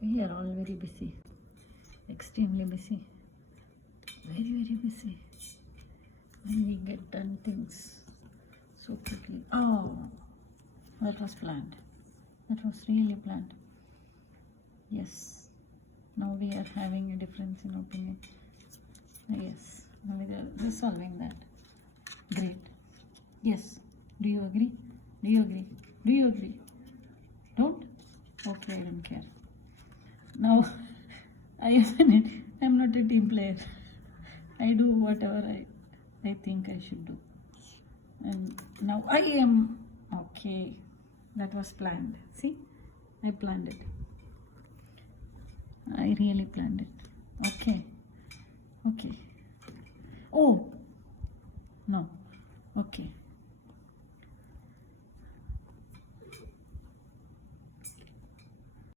We are all very busy, extremely busy, very busy. And we get done things so quickly. Oh, that was planned. That was really planned. Yes. Now we are having a difference in opinion. Yes. Now we are resolving that. Great. Yes. Do you agree? Do you agree? Do you agree? Don't? Okay, I don't care. Now I'm not a team player. I do whatever I think I should do. And now I am okay. That was planned. See? I planned it. I really planned it. Okay. Okay. Oh no. Okay.